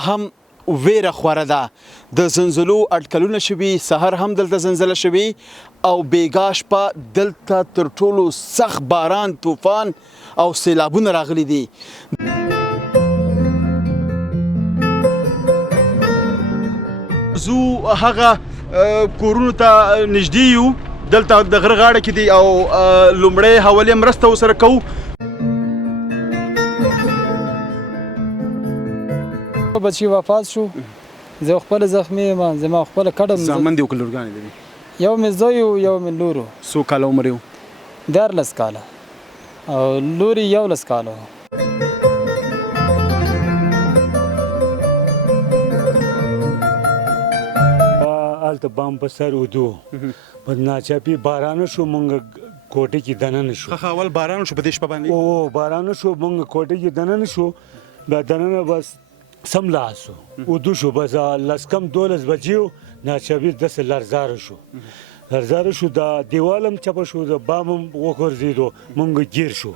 هم ویره خوره ده د زلزلو اټکلونه شوي سحر هم دلته زلزله شوي او بیګا شپه دلته تر ټولو سخت باران طوفان او سیلابونه راغلي دي زو هغه کورونو ته نږدې یو دلته د غره غاړه کې دي او لومړی حوالې مرسته ورسره کوو بچی وفات شو زه خپل زخمی یم زما خپل کډم زامن دي او لورګانې دي یو مې زوی یو مې لورو څو کاله عمر یو 14 کاله او لوري 11 کاله هلته بام په سر ودو په ناڅاپي باران شو مونږ کوټې کې دننه شو خو اول باران شو په دې شپه باندې او باران شو مونږ کوټې کې دننه شو دا دننه بس سملاسو ودو شو بس لس کم 12 بجیو ناڅاپي داسې لرزاره شو دا دیوالم چپه شو د بام وغورځېدو مونږ ګیر شو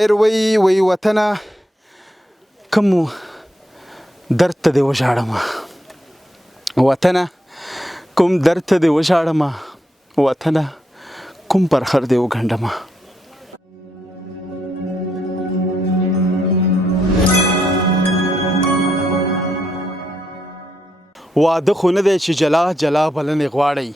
شاعر وی وطنه کوم درد ته دې وژاړمه وطنه کوم درد ته دې وژاړمه وطنه کوم پرخر دې وګنډمه واده خو نه دی چې جلا جلا بلنې غواړئ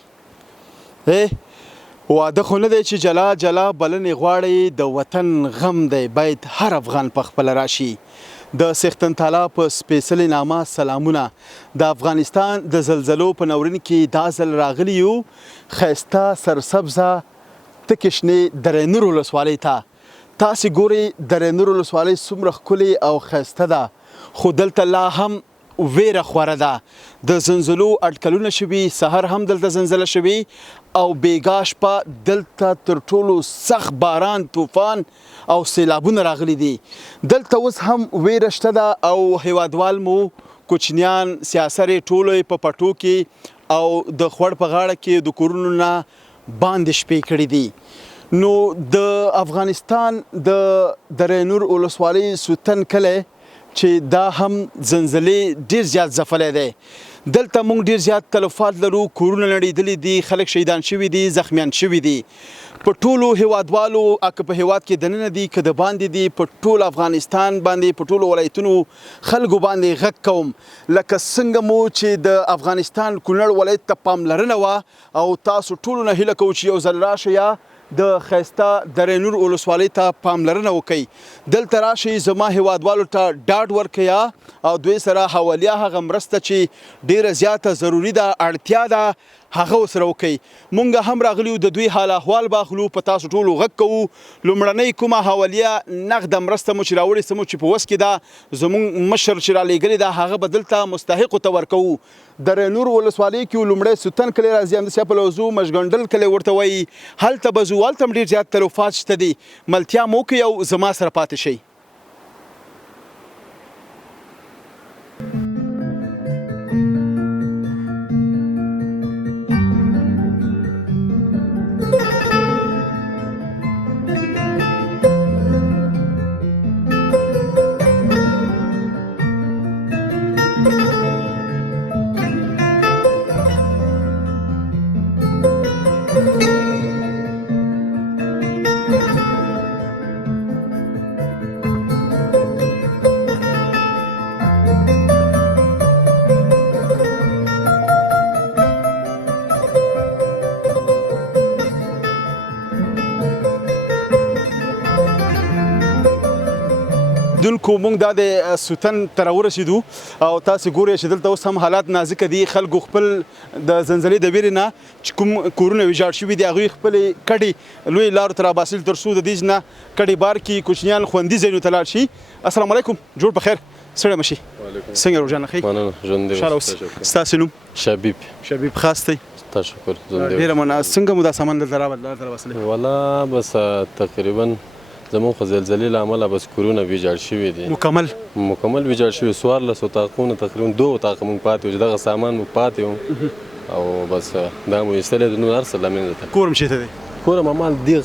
واده خو نه دی چې جلا جلا بلنې غواړئ د وطن غم دی باید هر افغان په خپله راشي د سختن تعالی په سپېڅلې نامه سلامونه د افغانستان د زلزلو په ناورین کې دا ځل راغلي یو ښایسته سرسبزه تکې شنې درې نور ولسوالۍ ته تاسې ګورئ درې نور ولسوالۍ څومره ښکلې او ښایسته ده خو دلته لا هم ویره خوره ده د زلزلو اټکلونه شوي سحر هم دلته زلزله شوي او بیګا شپه دلته تر ټولو سخت باران طوفان او سیلابونه راغلي دي دلته اوس هم ویره شته ده او هیوادوال مو کوچنیان سیاسرې ټولو په پټو کې او د خوړ په غاړه کې د کورونو نه باندې شپې کړي دي نو د افغانستان د درې نور ولسوالۍ سوتن کلی چې دا هم زلزلې ډیر زیات ځپلی دی دلته موږ ډیر زیات تلفات لرو کورونه نړېدلي دي خلک شهیدان شوي دي زخمیان شوي دي په ټولو هیوادوالو که په هیواد کې دننه دي که د باندې دي په ټول افغانستان باندې په ټولو ولایتونو خلکو باندې غږ کوم لکه څنګه مو چې د افغانستان کونړ ولایت ته پاملرنه وه او تاسو ټولو نه هیله کوو چې یو ځل راشئ یا د ښایسته درې نور ولسوالۍ ته پاملرنه وکئ دلته راشئ زما هیوادوالو ته ډاډ ورکئ او دوی سره حوالیه هغه مرسته چې ډیره زیاته ضروري ده اړتیا ده هغه ورسره وکئ مونږ هم راغلي یو د دوی حال احوال باخلو په تاسو ټولو غږ کوو لومړنۍ کومه حوالیه نغده مرسته مو چې راوړې څه مو چې په وس کې ده زموږ مشر چې رالیږلې ده هغه به دلته مستحقو ته ورکوو درې نور ولسوالۍ کې لومړی سوتن کلی راځي همداسې په لوزو مشګنډل کلی ورته وایي هلته به ځو هلته هم ډېر زیات تلفات شته دي ملتیا مو وکړئ او زما سره پاتې شئ دونکو موږ دا د سوتن ته راورسېدو او تاسې ګورئ چې دلته اوس هم حالات نازکه دي خلکو خپل د زلزلې د ویرې نه چې کوم کورونه ویجاړ شوي دي هغوی خپلې کډې لویې لارو ته راباسلي تر څو د دې نه کډې بار کې کوچنیان خوندي ځایونو ته لاړ شي السلام علیکم جوړ په خیر سړی مشي څنګه روژانه ښه مننه ژوند دې خوشحاله اوس ستاسې نوم شبیب خاص دی تشکر ژوند دې ډېره مننه څنګه مو دا سامان دلته راوستلی والله بس تقریبا زموږ خو زلزلې له امله بس کورونه ویجاړ شوي دي مکمل ویجاړ شوي 14 اتاقونه تقریبا 2 اتاقه موږ پاتې وو چې دغه سامان موږ پاتې وو او بس دا مو ایستلی د نور هر څه له منځه ته کور هم چېرته دی کوره مال دی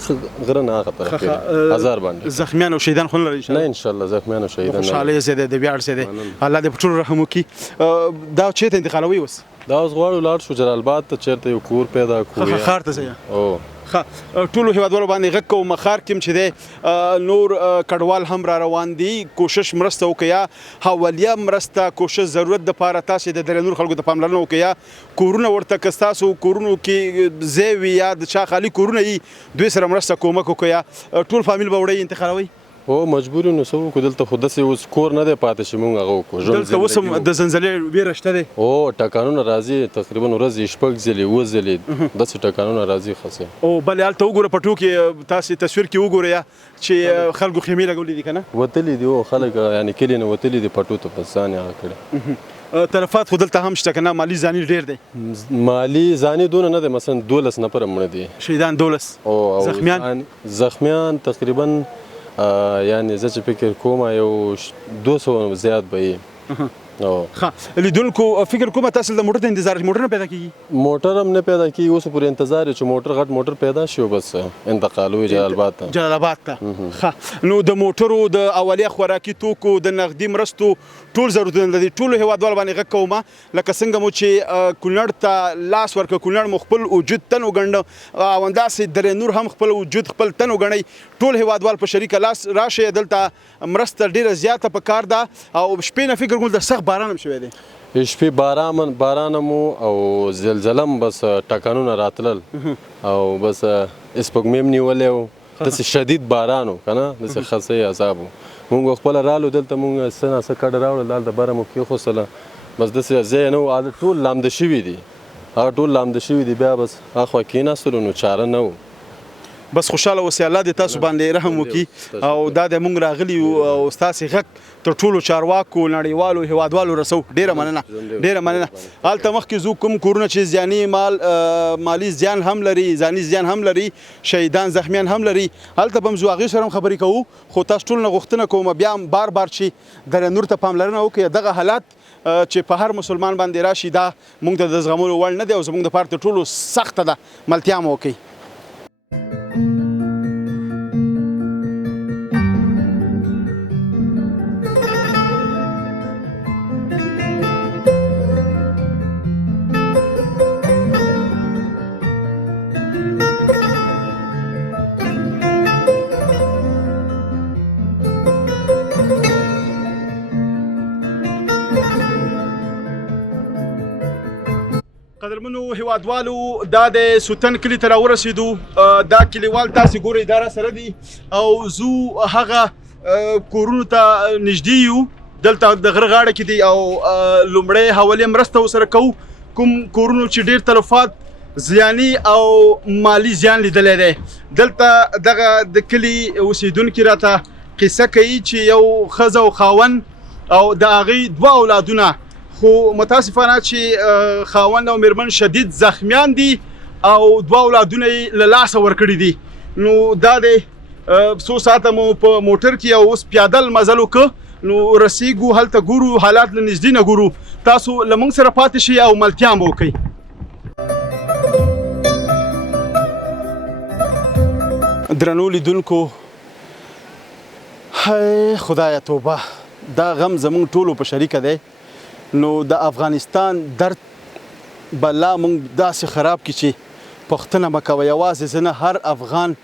غره نه هغه طرف کې هزار باندې زخمیان او شهیدان خو نه لري نه ان شاء الله زخمیان او شهیدان خوشاله زیاده د ویاړ زیاده الله دې په ټول رحم وکړي دا چیرته انتقالوي اوس دا اوس غواړو لاړ شو جلال آباد ته چیرته یو کور پیدا کړو خار ته ځي او ټولو هیوادوالو باندې غږ کوم خار کې چې دی نور کډوال هم را روان دي کوشش مرسته وکړه حوالیه مرسته کوشش ضرورت د پاره تاسو د درنور خلکو ته پاملرنه وکړه کورونه ورته کستاسو کورونو کې زیوی یا د چا خالی کورونه یي دوی سره مرسته کومک وکړه ټول فامیل به وړي انتخابوي او مجبور نو سو کو دلته خود سه اوس کور نه دی پاتې شي مونږ هغه کو دلته اوس د زنځلې ویره شته دی او ټکانونه راځي تقریبا ورځ شپږ ځلې وځلې د څه ټکانونه راځي خاصه او بل حالت وګوره پټو کې تاسو تصویر کې وګورئ چې خلکو خیمه لګولې دي کنه وتلې دی او خلک یعنی کلی نه وتلې دي پټو ته پسان هغه کړي تلفات خو دلته هم شته کنه مالی زانی ډیر دی مالی زانی دونه نه دی مثلا 12 نفر مړه دي شهیدان 12 او زخمیان تقریبا یعنی زه چې فکر کوم یو 200 زیات به او ښه لیدونکو فکر کوم تاسو د موټر ته انتظار موټر نه پیدا کیږي موټر هم نه پیدا کیږي اوس پورې انتظار چې موټر غټ موټر پیدا شي بس انتقالوي جلال آباد ته ښه نو د موټرو د اولیه خوراکي توکو د نغدي مرستو ټول ضرورتونه لري ټول هیوادوال باندې غږ کومه لکه څنګه مو چې کونړ ته لاس ورکړ کونړ مو خپل وجود تن وګڼه او همداسې درې نور هم خپل وجود خپل تن وګڼئ ټول هیوادوال په شریکه لاس راشه دلته مرسته ډیره زیاته پکار ده او شپې نه فکر کوم د سخت باران هم شوی دی شپې باران مو او زلزلم بس ټکانونه راتلل او بس اسپوږمیم نیولې و داسې شدید باران و کنه داسې خاصه عذاب و مونږ خپل رالو دلته مونږ سنا څه کډ راوړل دلته بره مو کېښوسله بس داسې ځای نه و ټول لامده شوي دي هغه ټول لامده شوي دي بیا بس اخوا کېناستلو نو چاره نه و بس خوشاله اوسئ الله دې تاسو باندې رحم وکړي او دا د مونږ راغلي او ستاسې غږ تر ټولو چارواکو نړیوالو هیوادوالو رسو ډیره مننه هلته مخکې ځو کوم کورونه چې زیاني مالي زیان هم لري ځاني زیان هم لري شهیدان زخمیان هم لري هلته به هم ځو هغې سره هم خبرې کوو خو تاسو ټول نه غوښتنه کوم بیا هم بار چې د نور ته پاملرنه وکړي دغه حالات چې په هر مسلمان باندې راشي دا مونږ ته د زغملو وړ نه دی او زموږ دپاره تر ټولو سخته ده ملتیا مو وکړئ قدرمنو هیوادوالو دا د سوتن کلي ته راورسېدو دا کلیوال تاسې ګورئ دا راسره دي او زو هغه کورونو ته نږدې یو دلته د غره غاړه کې دي او لومړی حوالې مرسته ورسره کوو کوم کورونو چې ډېر تلفات زیاني او مالی زیان لیدلی دی دلته دغه د کلي اوسېدونکي راته قصه کوي چې یو ښځه او خاوند او د هغې دوه اولادونه خو متاسفانه چې خاوند او میرمن شدید زخمیان دي او دوه اولادونه یې له لاسه ورکړي دي نو دا دی څو ساعته مو په موټر کې او اوس پیادل مزل وکړه نو رسیږو هلته ګورو حالات له نږدې نه ګورو تاسو له موږ سره پاتې شئ او ملتیا مو وکړئ درنو لیدونکو هی خدایه توبه دا غم زموږ ټولو په شریکه دی نو د افغانستان درد به لا موږ داسې خراب کړي چې پوښتنه به کوه یوازې زه نه هر افغان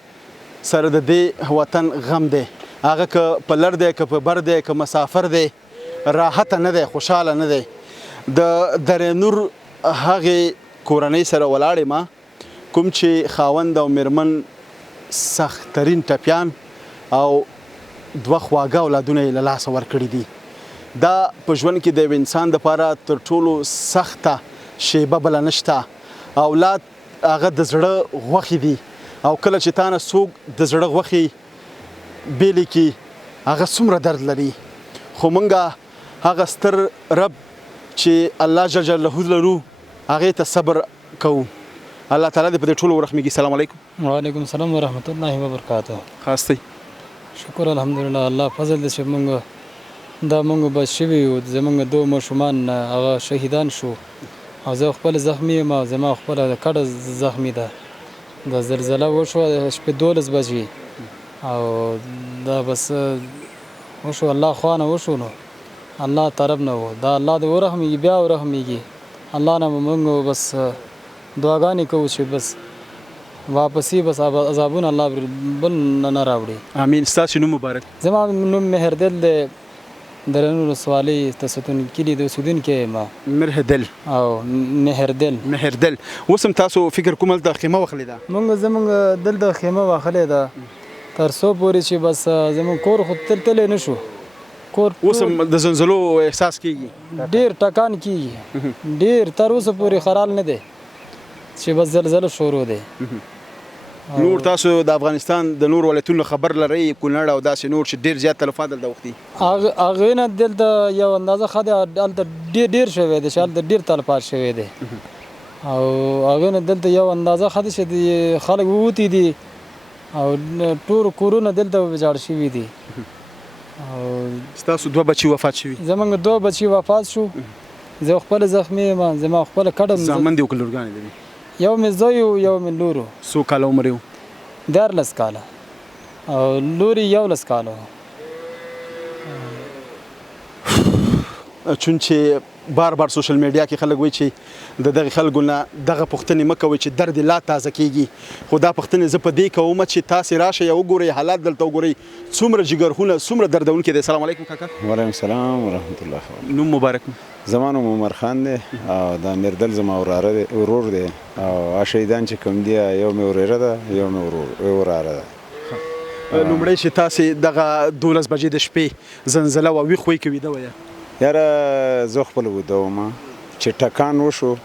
سره د دې وطن غم دی هغه که په لر دی که په بر دی که مسافر دی راحته نه دی خوشحاله نه دی د درې نور هغې کورنۍ سره ولاړې ما کوم چې خاوند او میرمن سختترین ټپیان او دوه خواږه اولادونه یې له لاسه ورکړي دي دا په ژوند کې د یو انسان دپاره تر ټولو سخته شیبه بله نشته اولاد هغه د زړه غوښې دي او کله چې تا نه څوک د زړه غوښې بیلې کړي هغه څومره درد لري خو موږ هغه ستر رب چې الله جل جلاله لرو هغې ته صبر کوو الله تعالی دې په دې ټولو ورحمېږي سلام علیکم وعلیکم السلام ورحمت الله وبرکاته خاص دی شکر الحمدلله الله فضل دی چې موږ دا موږ بس شوي یو زموږ دوه ماشومان هغه شهیدان شو او زه خپل زخمی یم او زما خپله کډه زخمی ده د زلزله وشوه د شپې 12 بجې او دا بس وشو الله خوا نه وشو نو الله طرف نه و دا الله دې ورحمېږي بیا ورحمېږي الله نه به موږ بس دعاګانې کوو چې بس واپسې بس عذابونه الله بل نه راوړي. امین. ستاسو نوم مبارک. زما نوم مهردل دی د رڼو ولسوالۍ تستون کلي د اوسېدونکی یم. مرهدل او مهردل. اوس هم تاسو فکر کوم هلته خیمه وخلې ده؟ زمونږ دلته خیمه واخلې ده تر څو پورې چې بس زمونږ کور خو تللی نه شو. کور اوس هم د زلزلو احساس کیږي؟ ډېر ټکان کیږي، ډېر تر اوسه پورې خرال نه دی چې بس زلزله شروع دی. نور تاسو د افغانستان د نور ولایتونو خبر لرئ؟ کونړ او داسې نور چې ډېر زیات تلفات دلته وختي هغې نه دلته یو اندازه ښه دی هلته ډېر شوی دی چې هلته ډېر تلفات شوی دی او هغې نه دلته یو اندازه ښه دی چې خلک ووتي دي او ټول کورونه دلته ویجاړ شوي دي. او ستاسو 2 بچي وفات شوي؟ زمونږ 2 بچي وفات شو. زه خپله زخمي یم، زما خپله کډه زامن دي او که لورګانې لري؟ یو مې زوی و یو مې لور و. څو کاله عمر یې و؟ 14 کاله او لور یې 11 کاله و. چون چې بار بار سوشل میډیا کې خلک وایي چې د دغه خلکو نه دغه پوښتنې مه کوئ چې درد لا تازه کیږي، خو دا پوښتنې زه په دې کوم چې تاسې راشئ او وګورئ حالات دلته وګورئ څومره جګرخونه څومره دردونکي دی. السلام علیکم کاکا. وعلیکم السلام ورحمت الله. نوم مبارک. زما نوم عمر خان دی او دا مردل زما ورور دی او شهیدان چې کوم دی یو مې وريره ده یو مې وراره ده. لومړی چې تاسې دغه 12 بجې د شپې زلزله وه ویښ وئ که ویده ویه؟ یاره زه خپل ویده وم چې ټکان وشو.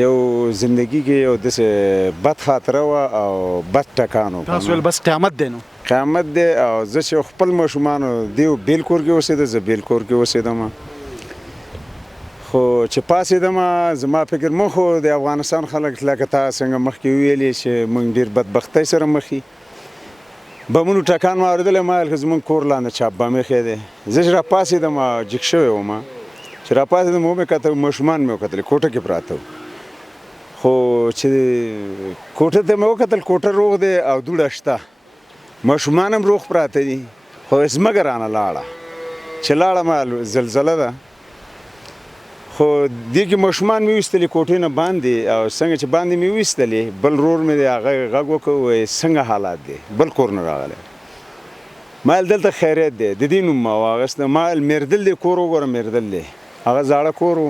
یو زندگی کې یو داسې بد خاطره وه او بد ټکان و. تاسو ویل بس قیامت دی نو؟ قیامت دی او زه چې خپل ماشومانو دیو بیل کور کې اوسېده زه بیل کور کې اوسېدم خو چې پاسېدم زما فکر مونږ خو د افغانستان خلک لکه تا څنګه مخکې ویلې چې مونږ ډېر بدبختۍ سره مخ یو. بمونو ټکان مې اورېدلی ما ویل که زمونږ کور لاندې چاپ بم ایښی دی. زه چې راپاسېدم جګ شوی وم چې راپاسېدم ومې کتل ماشومان مې وکتل کوټه کې پراته وو خو چې کوټه ته مې وکتل کوټه روغ دی او دوړه شته ماشومان هم روغ پراته دي خو ځمکه رانه لاړه چې لاړه ما زلزله ده خو دې کې ماشومان مې ویستلې کوټې نه باندې او څنګه چې باندې مې ویستلې بل رور مې دی هغه غږ وکړ وایي څنګه حالات دی بل کور نه راغلی ما ویل دلته خیریت دی د دې نوم ما واخیسته ما ویل مردل دی کور وګوره مردل دی هغه زاړه کور و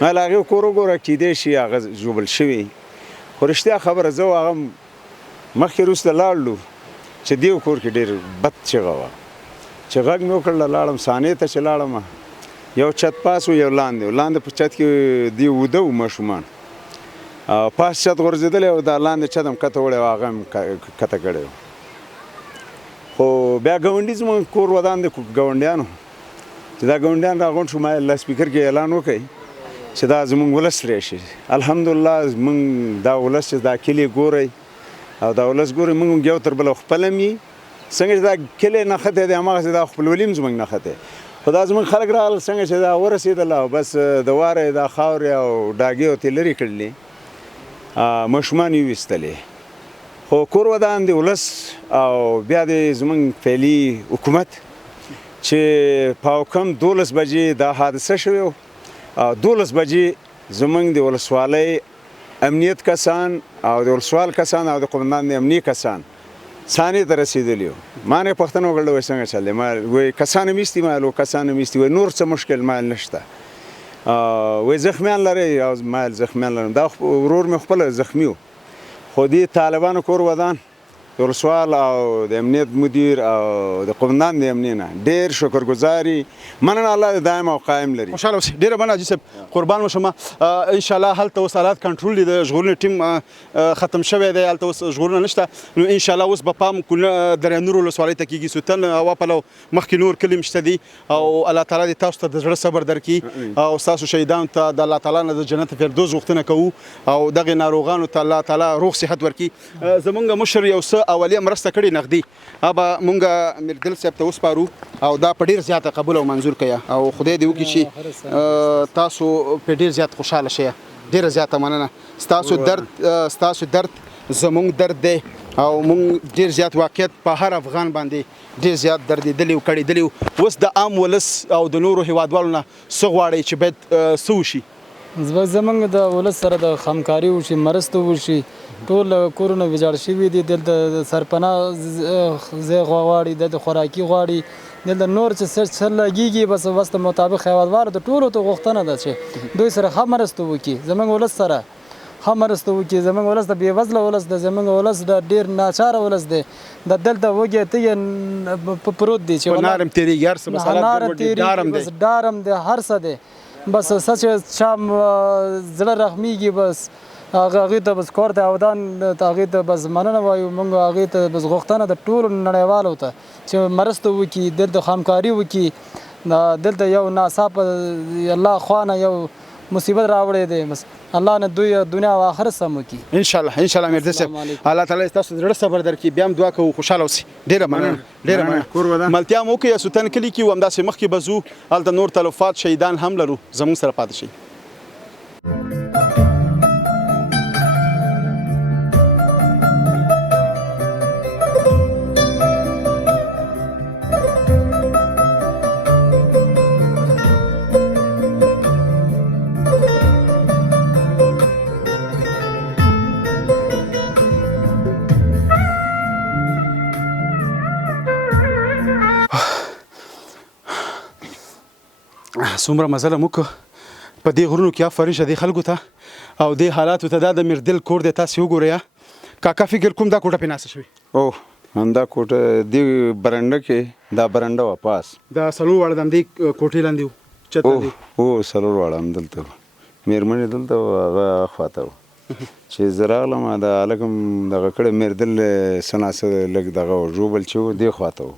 ما ویل هغې کور وګوره کیدای شي هغه ژوبل شوي خو رښتیا خبره زه هغه مخکې وروسته لاړلو چې دې کور کې ډېر بد چغه وه چې غږ مې وکړله لاړم سانې ته چې لاړم یو چت پاس و یو لاندې په چت کې دی وده و ماشومان پاس چت غورځېدلی او دا لاندې چت هم کته وړی و هغه هم کته کړی و خو بیا ګاونډي زموږ کور ودان دی ګاونډیانو چې دا ګاونډیان راغونډ شو ما لاس سپیکر کې اعلان وکړئ چې دا زموږ ولس پرې شي. الحمدلله زموږ دا ولس چې دا کلي ګورئ او دا ولس ګورئ موږ یو تر بله خپله هم یي څنګه چې دا کلی نښتی دی هماغسې دا خپلولي هم زموږ نښتی خو دا زموږ خلک راغلل څنګه چې دا ورسېدل او بس د واره دا خاورې او ډاګې او تې لرې کړلې ماشومان یې ویستلې خو کور ودان دی ولس او بیا د زموږ فعلي حکومت چې په کم 12 بجې دا حادثه شوې او 12 بجې زموږ د ولسوالۍ امنیت کسان او د ولسوال کسان او د قومندان د امني کسان ثانیې ته رسېدلي وو. ما نه پوښتنه وکړله وایي څنګه چل دی ما وایي کسان هم ایستي ما ویل کسان هم ایستي وایي نور څه مشکل ما ویل نشته وایي زخمیان لرئ او ما ویل زخمیان لرم دا ورور مې خپله زخمي و خو دې طالبانو کور ودان د ولسوال او د امنیت مدیر او د قومندان د امنیت نه ډېر شکرګزاري مننه الله دې دایم او قایم لري. خوشحاله اوسئ. ډېره مننه حاجي صاحب قربان وشم. انشاءالله هلته اوس حالات کنټرول دي د ژغورنې ټیم ختم شوی دی هلته اوس ژغورنه نشته نو انشاءالله اوس به پام دریا نور ولسوالۍ ته کېږي سوتن هوا پلو مخکې نور کلي هم شته دي او الله تعالی دې تاسو ته د زړه صبر درکړي او ستاسو شهیدانو ته د الله تعالی نه د جنت فردوس غوښتنه کوو او دغې ناروغانو ته الله تعالی روغ صحت ورکړي. زمونږ مشر یو څه اولیه مرسته کړې نغدي به مونږ مردل صاحب ته وسپارو او دا په ډېر زیاته قبول او منظور کړه او خدای دې وکړي چې تاسو په ډېر زیات خوشحاله شئ. ډیره زیاته مننه. ستاسو درد زموږ درد دی او موږ ډیر زیات واقعیت په هر افغان باندې ډیر زیات دردېدلی او کړېدلی. اوس د عام ولس او د نورو هیوادوالو نه څه غواړئ چې باید څه وشي؟ زمونږ د ولس سره د همکاري وشي، مرسته وشي. ټول کورونه ویجاړ شوي دي، دلته سرپناه ځای غواړي، دلته خوراکي غواړي، دلته نور چې څه لګېږي بس د مطابق هیوادوالو د ټولو ته غوښتنه ده چې دوی سره ښه مرسته وکړي، زموږ ولس سره ښه مرسته وکړي. زموږ ولس د بېوزله ولس دی، زموږ ولس د ډېر ناچاره ولس دی. د دلته وږی تږی پروت دی چې نارم تېرېږي، هر څه بس ډارم دی، هر څه دی. بس څه چې چا زړه رحمیږي بس هغې ته بس کور ته اودان هغې ته بس مننه وایو. موږ هغې ته بس غوښتنه د ټولو نړیوالو ته چې مرسته وکړي، دلته همکاري وکړي. دلته یو ناڅاپه الله خوا نه یو مصیبت راوړی دی، بس الله نه دوی دنیا او آخرت سم وکړي انشاءالله. میرزا صاحب الله تعالی ستاسو زړه صبر درکړي، بیا هم دعا کوو خوشحاله اوسئ. ډېره مننه. ملتیا مو وکړئ، سوتن کلي کې همداسې مخکې به ځو، هلته نور تلفات شهیدان هم لرو، زموږ سره پاتې شئ. څومره مزله موږ په دې غرونو کې آفرین شه دې خلکو ته او دې حالاتو ته. دا د میردل کور دی، تاسې وګورئ. کاکا فکر کوم دا کوټه پې ناسته شوې؟ همدا کوټه دې برنډه کې دا برنډه وه پاس، دا څلور واړه د همدې کوټې لاندې وو، چت لاندې؟ څلور واړه همدلته وو، مېرمنې دلته وه، هغه خواته وو. چې زه راغلم د هلک هم دغه کړی میردل څه ناڅه لږ دغه و ژوبل چې و دې خواته وو،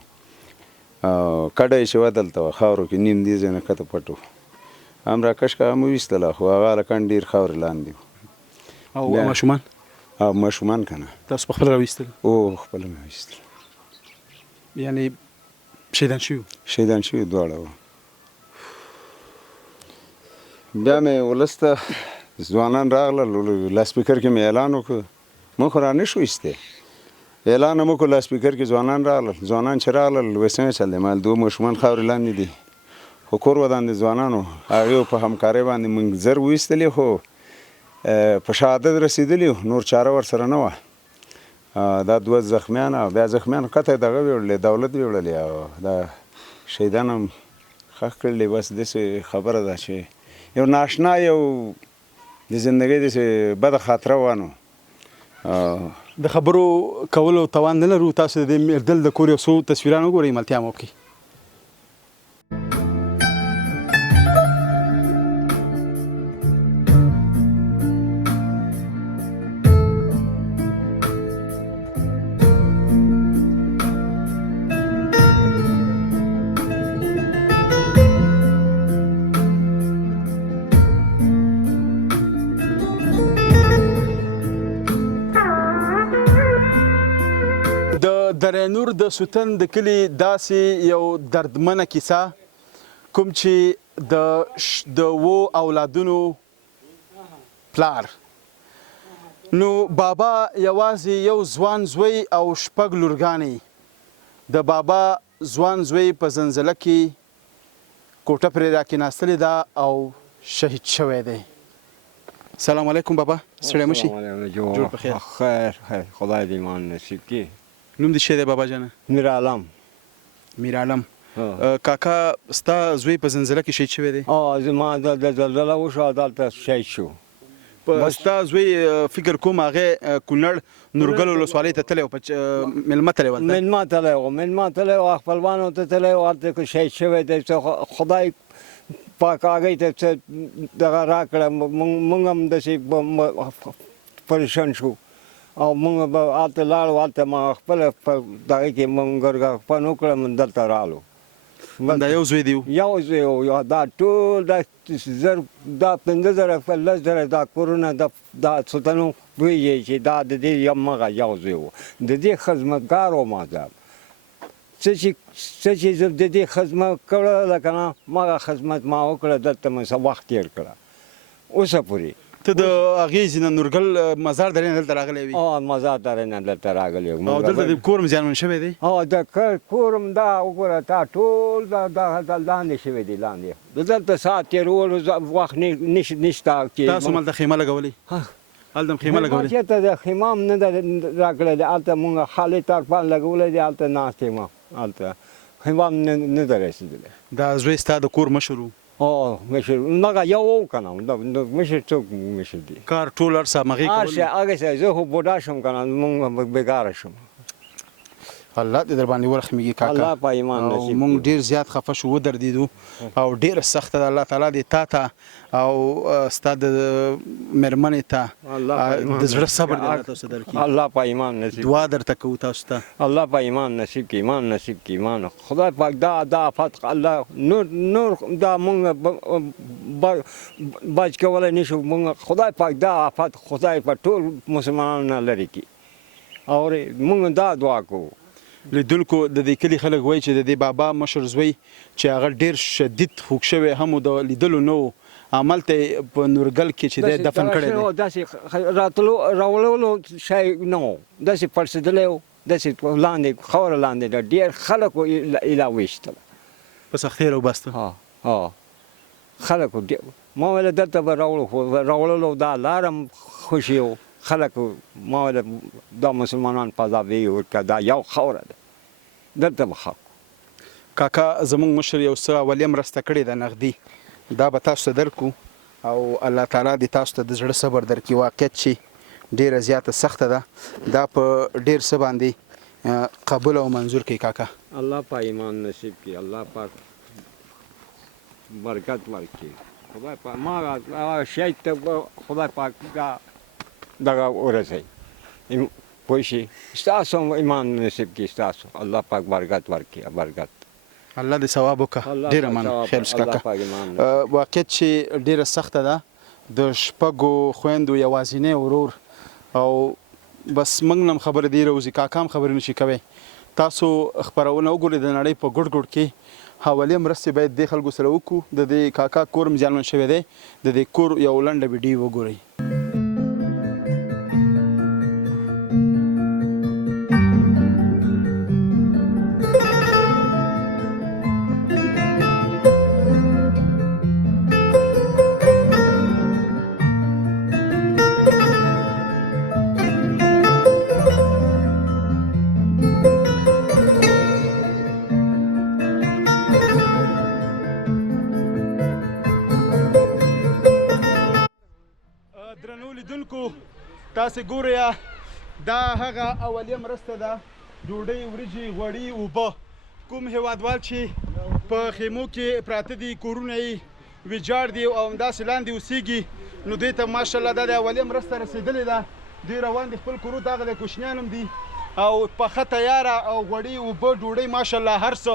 کډه یې چې وه دلته وه خاورو کې نیم دې ځای نه کښته پټ و. هم راکش که هم وویستله، خو هغه هلکان ډېر خاورې لاندې وو. او ماشومان؟ ماشومان که نه، تاسو په خپله راویستل؟ خپله مې ویستل. یعنې شهیدان شوي؟ شهیدان شوي دواړه وو. بیا مې ولس ته ځوانان راغلل، لاسپیکر کې مې اعلان وکړ، موږ خو را نه شو ایستی. اعلان مې وکړ لاسپیکر کې، ځوانان راغلل. ځوانان چې راغلل وایي څنګه چل دی؟ ما ویل دوه ماشومان خاورې لاندې دي، خو کور ودان دي ځوانانو. هغې په همکارۍ باندې موږ زر وایستلې، خو په شهادت رسېدلي وو، نور چاره ورسره نه وه. دا دوه زخمیان او بیا زخمیان قطع دغه ویوړلې، دولت ویوړلې او دا شهیدان هم ښخ کړلې. بس داسې خبره ده چې یو ناشنا یو د زندګۍ داسې بده خاطره وه. نو د خبرو کولو توان نه لرو. تاسو د میردل د کور یو څو تصویران وګورئ، ملتیا مو وکړئ. درینور د سوتن د کلي داسې یو دردمنه کیسه، کوم چې د وو اولادونو پلار نو بابا یوازې یو ځوان زوی او شپږ لورګانې. د بابا ځوان زوی په زنزله کې کوټه پرې راکېناستلې ده او شهید شوی دی. سلام علیکم بابا، ستړی مه شي. جوړ په خیر. خیر خدای دې ایمان نصیب کړي. نوم دې څه دی بابا جانه؟ میرعالم. میرعالم. کاکا ستا زوی په زلزله کې شهید شوی دی؟ زما د زلزله وشوه دلته شهید شو. ستا زوی فکر کوم هغې کونړ نورګل ولسوالۍ ته تللی و، مېلمه تللی و؟ مېلمه تللی و، خپلوانو ته تللی و، هلته شهید شوی دی. خدای پاک هغې ته څه دغه راکړه، موږ هم داسې پریشان شو او موږ به هلته لاړو. هلته ما خپله په دغه کې موږ ګرګاخپن وکړم، دلته رالو. دا یو زوی دی؟ یو زوی و. دا ټول دا 15,000 10,000 دا کورونه دا سوتنو پوهېږي چې دا د دې همغه یو زوی و. د دې خدمتګار وم زه، څه چې زه د دې خدمت کړی ده که نه، همغه خدمت ما وکړه، دلته مې څه وخت تېر کړه اوسه پورې. ته د هغې ځینه نورګل مزار درې نه دلته راغلی وي مزار درې نه دلته راغلی او دلته د کور هم زیانمن شوی دی د کورم دا وګوره تا ټول دا لاندې شوی دی لاندې دلته ساعت تېرولو وخت نشته تاسو هملته خیمه لګولې هلته هم خیمه لګولې چېرته د خیمه هم نه ده راکړی دی هلته مونږ خالي ترپان لګولی دی هلته ناست یم هلته خیمه هم نه ده رسېدلی دا زوی ستا د کور مشر و مشر هغه یو و که نه مشر څوک مشر دی کار ټول هر څه همغې هر شی هغه شی زه خو بوډا شم که نه مونږ بېګاره شم الله دې در باندې ورحمېږي کاکا الله په ایمان نصیب مونږ ډېر زیات خفه شو ودردېدو او ډېره سخته ده الله تعالی دې تا ته او ستا د مېرمنې ته د زړه صبر دې الله تاسو درکړي الله په ایمان نصیب دعا درته کوو تاسو ته الله په ایمان نصیب کړي ایمان نصیب کړي ایمان خدای پاک دا آفت الله نور دا مونږ بچ کولی نشو مونږ خدای پاک دا آفت خدای په ټول مسلمانانو نه لرې کړي او مونږ دا دعا کوو لیدونکو د دې کلي خلک وایي چې د دې بابا مشر زوی چې هغه ډېر شدید خوږ شوی هم د لیدلو نه و هملته په نورګل کې چې دی دفن کړی دی داسې راولولو شی نه و داسې پړسېدلی و داسې لاندې خاوره لاندې ده ډېر خلکو ایله ویشتله په سختۍ راوباسته خلکو ما ویله دلته به راوړو خو راوړلو دا لاره هم خوشي و خلکو ما ویله دا مسلمانان په ځابې ورکړه دا یو خاوره ده دلته به خاک کاکا زموږ مشر یو څه اولیه مرسته کړې ده نغدي دا به تاسو ته درکو او الله تعالی دې تاسو ته د زړه صبر درکړي واقعیت چې ډېره زیاته سخته ده دا په ډېر څه باندې قبول او منظور کړي کاکا الله په ایمان نصیب کړي الله پاک برکت ورکړي خدای پاک ما شی ته خدای پاک دغه ورسوي پوه شي ستاسو هم ایمان نصیب کړي ستاسو الله پاک برکت ورکړي برکت الله دې ثواب وکړه ډېره مننه خیر شي کاکا واقعیت چې ډېره سخته ده د شپږو خویندو یوازینی ورور او بس موږ نه هم خبرې دی روزي کاکا هم خبرې نشي کوی تاسو خپرونه وګورئ د نړۍ په ګوټ ګوټ کې حوالې مرستې باید دې خلکو سره وکړو د دې کاکا کور هم زیانمن شوی دی د دې کور یو لنډه ویډیو وګورئ تاسې ګورئ دا هغه اولیه مرسته ده ډوډۍ وریجې غوړي اوبه کوم هیوادوال چې په خیمو کې پراته دي کورونه یې ویجاړ دي او همداسې لاندې اوسېږي نو دوی ته ماشاءالله دا د اولیه مرسته رسېدلې ده دوی روان دي خپل کورو ته هغه د کوچنیان هم دي او پخه تیاره او غوړي اوبه ډوډۍ ماشاءالله هر څه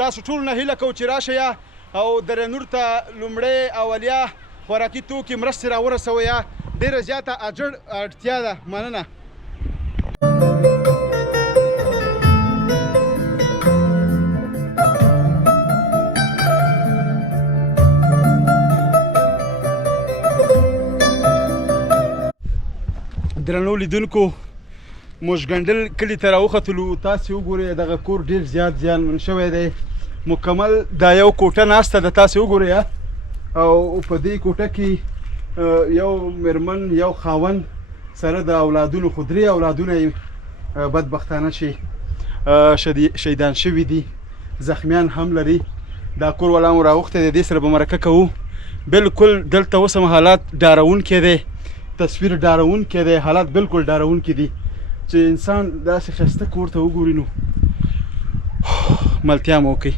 تاسو ټول نه هیله کوو چې راشئ او درنور ته لومړی اولیه خوراکي توکي مرستې راورسوئ ډېره زیاته اړتیا ده مننه درنو لیدونکو موشګنډل کلي ته راوختلو تاسې وګورئ دغه کور ډېر زیات زیانمن شوی دی مکمل دا یو کوټه ناسته ده تاسې وګورئ او په دې کوټه کې یو مېرمن یو خاوند سره د اولادونو خو درې اولادونه یې بدبختانه چې شهیدان شوي دي زخمیان هم لري دا کور والا مو راوختی دی دې سره به مرکه کوو بلکل دلته اوس هم حالات ډارونکی دی تصویر ډارونکی دی حالات بلکل ډارونکي دي چې انسان داسې ښایسته کور ته وګوري نو ملتیا مو وکړئ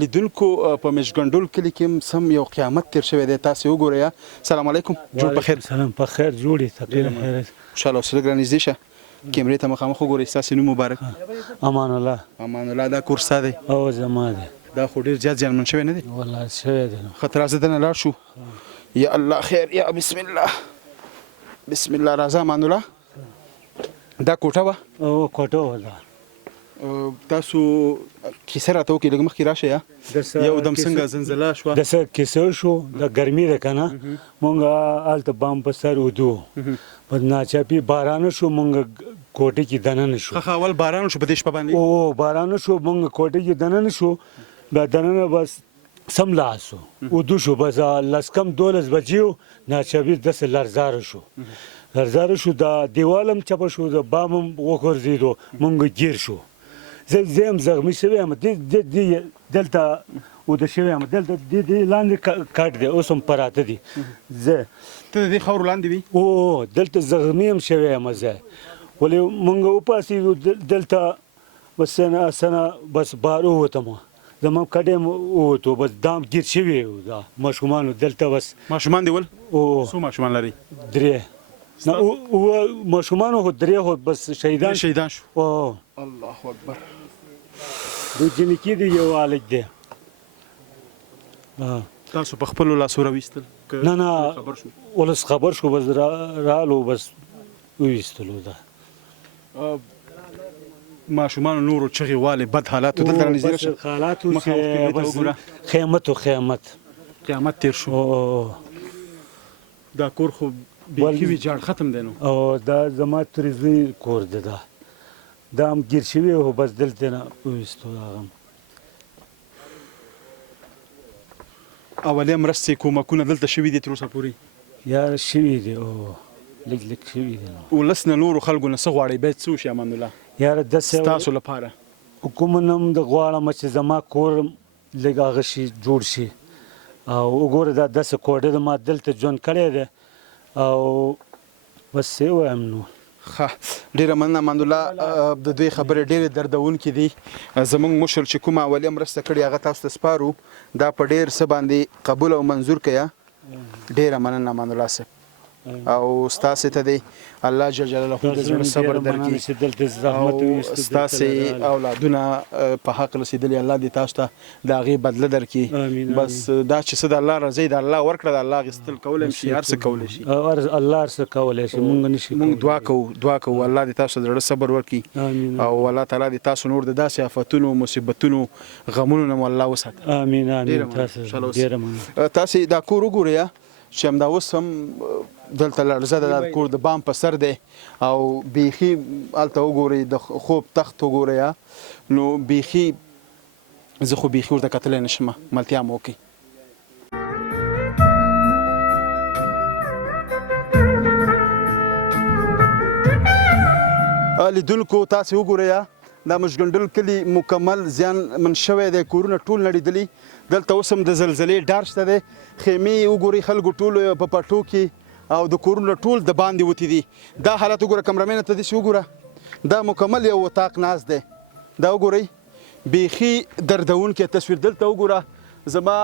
لیدونکو په مشګنډول کلي کې سم یو قیامت تیر شوی دی تاسې وګورئ سلام علیکم جوړ په خیر سلام په خیر جوړې خوشحاله اوسه لږ رانږدې شه کیمرې ته مخامخ وګورئ ستاسې نوم مبارک امان الله دا کور ستا دی او زما دی دا خو ډېر زیات زیانمن شوی نه دی والله شوی دی ښه ته راځه دننه لاړ شو یا الله خیر یا بسم الله راځه امان الله دا کوټه وه او کوټه وه دا تاسو کیسه راته وکړئ لږ مخکې راشئ یو دم څنګه زلزله شوه د څه کیسه شو د ګرمي ده که نه مونږ هلته بام په سر ودو په ناڅاپي باران شو مونږ کوټې کې دننه شو ښه اول باران شو په دې شپه باندې او باران شو مونږ کوټې کې دننه شو بیا دننه بس سملاسو ودو شو بس لس کم 12 بجې ناڅاپي داسې لرزاره شو د دیوال هم چپه شو د بام هم وغورځېدو مونږ ګیر شو زه هم زخمي شوی یم دلته وده شوی یم دلته دې لاندې کټ دی اوس هم پراته دي زه ته د دې خاورو لاندې وي او دلته زخمي هم شوی یم زه ولې مونږ وپاسېدو دلته بس سنه بس بار ووتم زما کټ هم ووتو بس دام ګیر شوی و دا ماشومانو دلته بس ماشومان دی ول او څو ماشومان لري درې نه او ماشومانو خو درې خو بس شهیدان شو او الله اکبر د جنکی دی یو الګ دی تاسو په خپل لاسو راويستل نه ولس خبر شو بس رالو بس وېستلو دا ماشومان نورو چغي والي بد حالات دلته نږدې شو حالات بس قیامت قیامت تیر شو دا کور خو بیخي وی جاړ ختم دی نو او دا زما ترزوی کور دی دا هم ګیر شوی او بس دلته نه وېستو هغه اولې مرستې کومکونه دلته شوي دي تر اوسه پورې یا شوي دي او لږ شوي دي ولس نه نورو خلکو نه څه غواړئ باید څه وشي امان الله یاره داسې ستاسو لپاره کوم نه هم د غواړم چې زما کور لږ هغه شي جوړ شي او وګوره دا داسې کوډه د ما دلته ژوند کړی دی او بس څه ووایم نو ښه ډېره مننه امان الله د دوی خبرې ډېرې دردونکې دي زموږ مشر چې کومه اولیا مرسته کړې هغه تاسو ته سپارو دا په ډېر څه باندې قبول او منظور کړه ډېره مننه امان الله صاحب او ستاسو ته دی الله جل جلاله د زړه صبر درکړي او ستاسو اولادونه په حق رسیدلی الله دې تاسو ته د هغې بدله درکړي بس دا چې څه د الله رضا د الله ورکړه د الله غوښتل کولی شي هر څه کولی شي الله هر څه کولی شي موږ نشي موږ دعا کوو الله دې تاسو ته د زړه صبر ورکړي او الله تعالی دې تاسو نور د داسې آفتونو مصیبتونو غمونو نه الله وساتي امین تاسو دا کور وګورئ چې همدا اوس هم دلته لړزه ده د کور د بام په سر دی او بیخي هلته وګورئ د خوب تخت وګورئ نو بیخي زه خو بیخي ورته کتلی نه شم ملتیا مو وکړئ لیدونکو تاسې وګورئ دا مشګنډل کلي مکمل زیان من شوی دی کورونه ټول نړېدلي دلته اوس هم د زلزلې ډار شته دی خیمې وګورئ خلکو ټول په پټو کې او د کورونه ټول د باندې وتی دي دا حالت وګوره کمرمین ته دې وګوره دا مکمل یو وطاق ناز دی دا وګورئ بیخي دردونکی تصویر دلته وګوره زما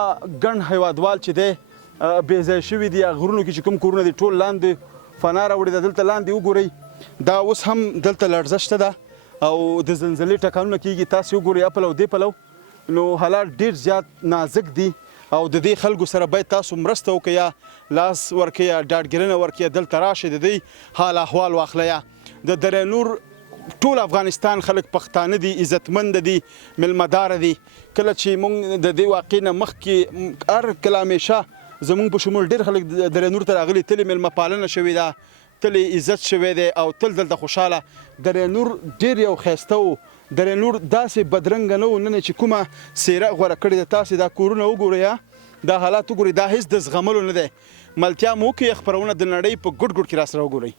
ګڼ هیوادوال چې دی بې ځای شوي دي غرونو کې چې کوم کورونه دي ټول لاندې فنا راوړې ده دلته لاندې وګورئ دا اوس هم دلته لړزه شته ده او د زلزلې ټکانونه کېږي تاسې وګورئ اپل او دې پلو نو حالات ډېر زیات نازک دي او د دې خلکو سره باید تاسو مرسته وکړئ یا لاس ورکړئ یا ډاډګیرنه ورکړئ دلته راشئ د دې حال احوال واخلئ د دره نور ټول افغانستان خلک پښتانه دي عزتمند دي ملمدار دي کله چې موږ د دې واقع نه مخکې هر کله همیشه زموږ په شمول ډېر خلک دره نور ته راغلي تلې مېلمه پالنه شوې ده تلې عزت شوی دی او تل دلته خوشحاله دره نور ډېر یو ښایسته و دره نور داسې بدرنګه نه و نن چې کومه څېره غوره کړې ده تاسې دا کورونه وګورئ دا حالات وګورئ دا هېڅ د زغملو نه دی ملتیا مو وکړئ خپرونه د نړۍ په ګوټ ګوټ کې راسره وګورئ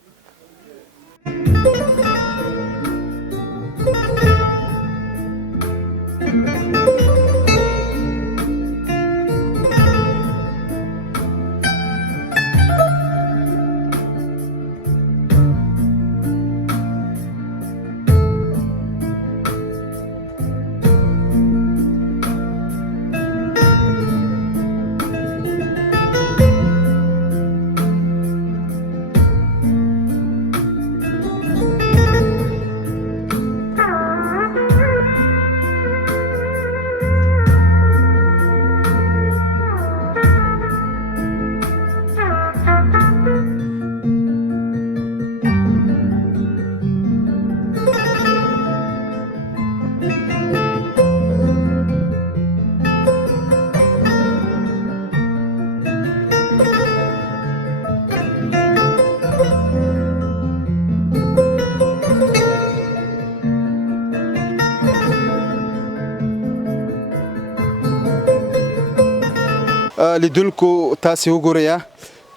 لیدونکو تاسې وګورئ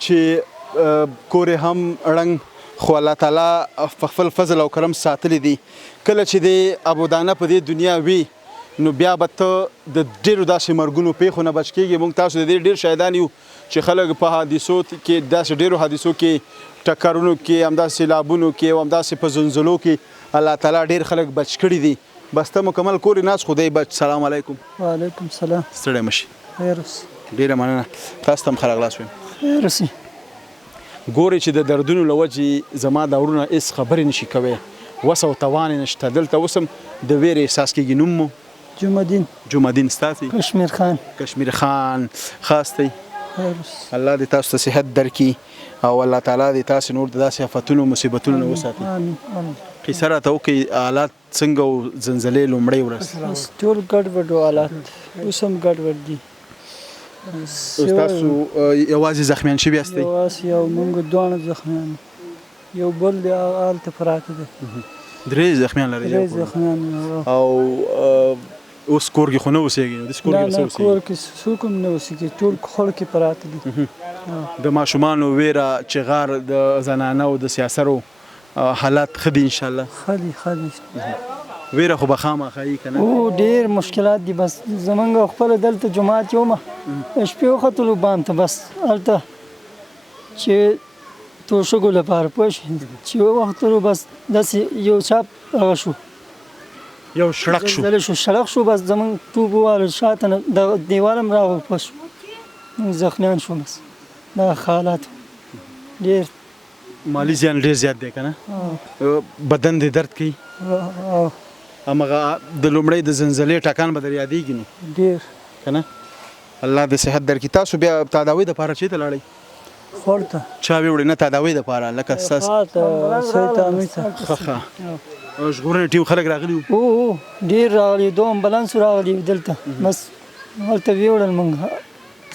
چې کور یې هم ړنګ خو الله تعالی په خپل فضل او کرم ساتلی دی. کله چې د ابودانه په دې دنیا وي نو بیا به ته د ډېرو داسې مرګونو پیښو نه بچ کېږي. موږ تاسو د دې ډېر شاهدان یو چې خلک په حادثو کې داسې ډېرو حادثو کې ټکرونو کې همداسې سیلابونو کې او همداسې په زلزلو کې الله تعالی ډېر خلک بچ کړي دي. بس ته مکمل کور یې ناست خدای بچ. سلام علیکم. وعلیکم السلام. ستړی مه شي. خیر اوسې. ډېره مننه. تاسو ته هم ښه راغلاست وایم. خیر اوسې. ګورې چې د دردونو له وجې زما دا ورونه هېڅ خبرې نشي کوی، وس او توان یې نشته. دلته اوس هم د ویرې احساس کېږي. نوم مو؟ جمعدین. جمعدین. ستاسې؟ کشمیر خان. کشمیر خان. خاص دی. خیر اوسې. الله دې تاسو ته صحت درکړي او الله تعالی دې تاسې نور د داسې آفتونو مصیبتونو نه وساتي. آمین آمین. قیصه راته وکړئ حالات څنګه و زلزلې لومړۍ ورځ؟ بس ټول ګډوډ و حالات، اوس هم ګډوډ دي. تاسو یوازې زخمیان شوي یاستئ؟ یوازې یو موږ دواړه زخمیان، یو بل دی هلته پراته دی. درې زخمیان لرئ؟ درې زخمیان. او اوس کور کې خو نه اوسېږئ؟ نو داسې کور کې به څه اوسېږي؟ کور کې څوک هم نه اوسېږي، ټول خړ کې پراته دي. د ماشومانو ویره، چغار، د زنانو د سیاسرو حالات ښه دي انشاءالله؟ ښه دي ښه دي. ویره خو به خامخا یي که نه؟ او ډېر مشکلات دي. بس زمونږ خپله دلته جومات یومه شپې وختلو بام ته، بس هلته چې توشکو لپاره پوه شې چې وختلو بس داسې یو چاپ هغه شو، یو شړک شو. زلزله شو، شړک شو. بس زمونږ ټوپ وواله شاته نه د دیوال هم راغوپه شو، زخمیان شو. بس دا حالات ډېر مالی زیان ډېر زیات دی که نه؟ بدن دې درد کوي؟ همغه د لومړۍ د زلزلې ټکان به در یادېږي نو ډېر که نه؟ الله دې صحت درکړي. تاسو بیا تداوۍ دپاره چېرته لاړئ؟ خور ته. چا ویوړې نه تداوۍ دپاره لکه ستاسو؟ سید عامر ته. ښه ژغورنې ټیم خلک راغلي وو؟ او ډېر راغلي، دوه امبولانس راغلي دلته. بس هلته ویوړل موږ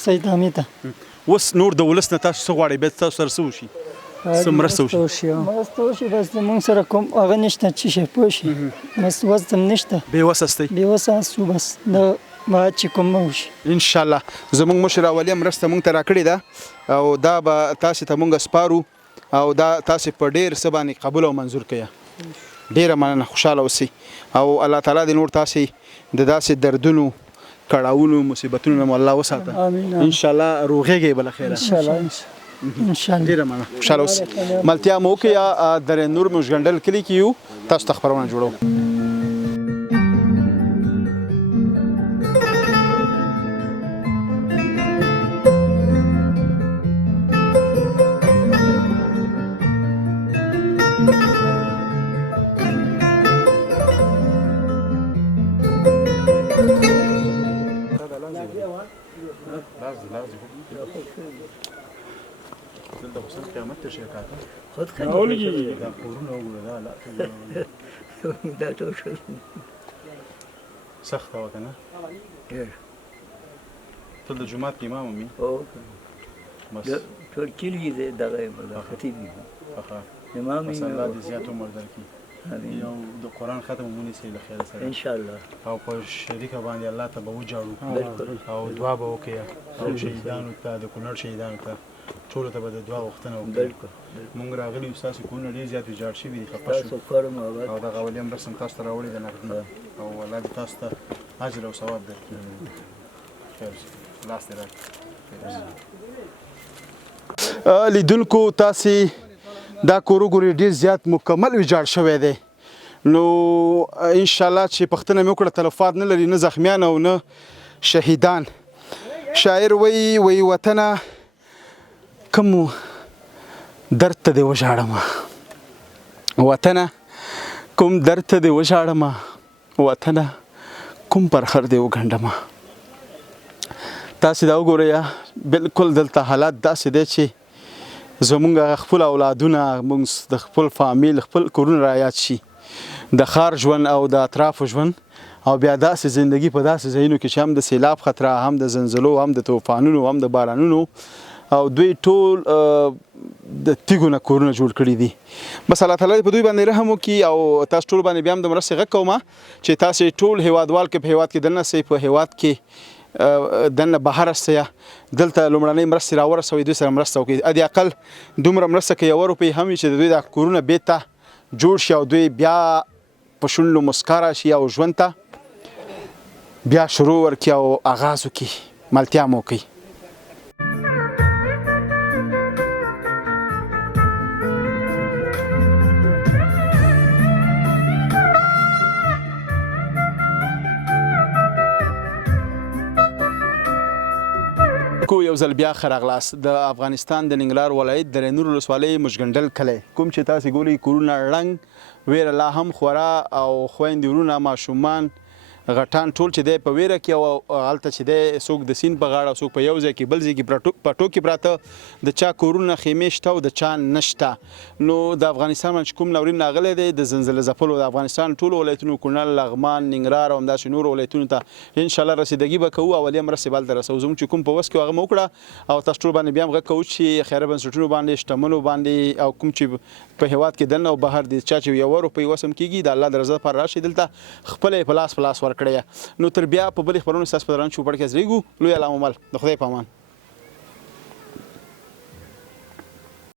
سید عامر ته. اوس نور د ولس نه تاسو څه غواړئ؟ باید تاسو سره څه وشي؟ څه مرسته وشي؟ مرسته وشي. بس زموږ سره کوم هغه نشته چې شی پوه شي. بس وس هم نشته، بېوسه ستئ؟ بېوسه سو. بس د باید چې کوم وشي انشاءالله. زموږ مشر اولیه مرسته موږ ته راکړې ده او دا به تاسې ته موږ سپارو او دا تاسې په ډېر څه باندې قبول او منظور کړئ. ډېره مننه. خوشحاله اوسئ او الله تعالی دې نور تاسې د داسې دردونو، کړاوونو، مصیبتونو نه مو الله وساته. آمین. انشاءالله روغېږئ بلخیره. انشاءالله انشاءالله. ډېره مننه. خوشحاله اوسئ. ملتیا مو وکړئ. یا درې نور موږ ګنډل کلي کې یو، تاسو ته خپرونه جوړوو. سخت وه که نه؟ ته د جومات کې امام هم یې؟ ټول کلي دغه یم خطیب یم. امام بس الله دې زیات عمر درکړي. یو د قرآن ختم هم ونیسئ له خیره سره انشاءالله. او په شریکه باندې الله ته به وجاړو او دعا به وکړئ او شهیدانو ته، د کونړ شهیدانو ته ټولو ته به د دعا غوښتنه وکړئ. مونږ راغلي یو، ستاسې کورونه ډېر زیات ویجاړ شوي دي، خفه شو او دغه اولي هم رسم تاسو ته راوړی د نقدي او الله دې تاسو ته اجر او ثواب درکړي. خیر اوسئ. لاس دې راکړي. لیدونکو تاسې دا کور وګورئ ډېر زیات مکمل ویجاړ شوی دی. نو انشاءالله چې پوښتنه مې وکړه تلفات نه لري، نه زخمیان او نه شهیدان. شاعر وایي وطنه کوم درد ته دې وژاړمه، وطنه کوم درد ته دې وژاړمه، وطنه کوم پرخر دې وګنډمه. تاسې دا وګورئ بالکل دلته حالات داسې دی چې زمونږ خپل اولادونه، موږ د خپل فامیل، خپل کورونه رایاد شي، د ښار ژوند او د اطرافو ژوند او بیا داسې زندگی په داسې ځایونو کې چې هم د سیلاب خطره، هم د زلزلو، هم د طوفانونو، هم د بارانونو او دوی ټول د تیږو نه کورونه جوړ کړي دي. بس الله تعالی په دوی باندې رحم وکړي او تاسو ټول باندې بیا هم د مرستې غږ کوم چې تاسې ټول هیوادوال کې په هیواد کې دننه سئ، په هیواد کې دنه بهر استیا دلته لومړنۍ مرستې راورسوي دوی سره مرسته وکړي ادي اقل دومره مرسته که 1 روپۍ هم وي چې د دوی دا کورونه بیرته جوړ شي او دوی بیا په شونډو مسکا راشي او ژوند ته بیا شروع ورکړي او آغاز وکړي ملتیا مو وکړي. کو یو ځل بیا ښه راغلاست د افغانستان د ننګرهار ولایت د رینور ولسوالۍ مشګنډل کلی کوم چې تاسې ګورئ کورونه ړنګ ویره لا هم خورا او خویندې ورونه ماشومان غټان ټول چې دی په ویره کې او هلته چې دی څوک د سیند په غاړه څوک په یو ځای کې بل ځای کې پټو کې پراته د چا کورونه خیمې شته او د چا نشته. نو د افغانستان باندې کوم ناورین راغلی دی د زلزله ځپلو د افغانستان ټولو ولایتونو کونړ لغمان ننګرهار او همداسې نورو ولایتونو ته انشاءالله رسیدګي به کوو اولیه مرستې به هلته رسوو زموږ چې کوم په وس کې هغه مو وکړه او تاسو ټول باندې بیا هم غږ کوو چې خیره بنسټونو باندې شتمنو باندې او کوم چې په هیواد کې دننه او بهر دي چا چې 1 روپۍ وسم کېږي د الله د رضا لپاره راشي دلته خپله یې په لاس ورکړی. نو تر بیا په بلې خبرونو ستاسو په درانه چوپړ کې حاضرېږو. لوی الله مو مل د خدای په امان.